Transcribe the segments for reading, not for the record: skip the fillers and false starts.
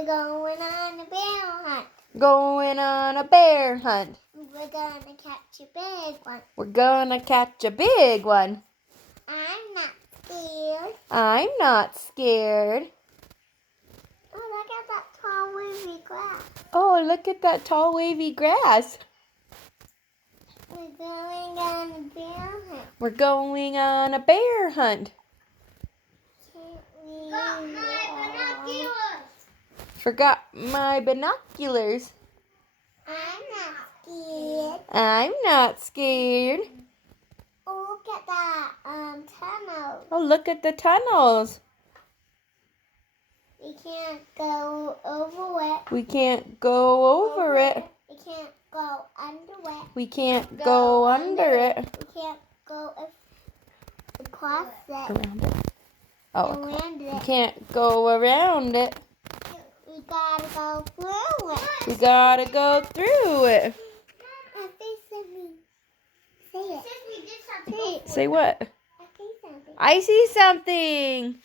We're going on a bear hunt. Going on a bear hunt. We're gonna catch a big one. We're gonna catch a big one. I'm not scared. I'm not scared. Oh, look at that tall wavy grass. Oh, look at that tall wavy grass. We're going on a bear hunt. We're going on a bear hunt. Can't we? Got my binoculars. Forgot my binoculars. I'm not scared. I'm not scared. Oh, look at that tunnel. Oh, look at the tunnels. We can't go over it. We can't go over it. We can't go under it. We can't go under it. We can't go across it. Around it. Oh, Around we it. can't go around it. We gotta go through it. We gotta go through it. I see something. Say it. Say it. Say what? I see something. I see something.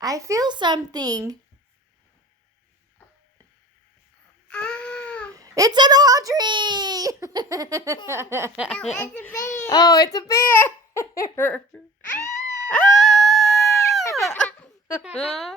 I feel something. Ah! It's an Audrey! No, it's a bear. Oh, it's a bear! Ah! Ah!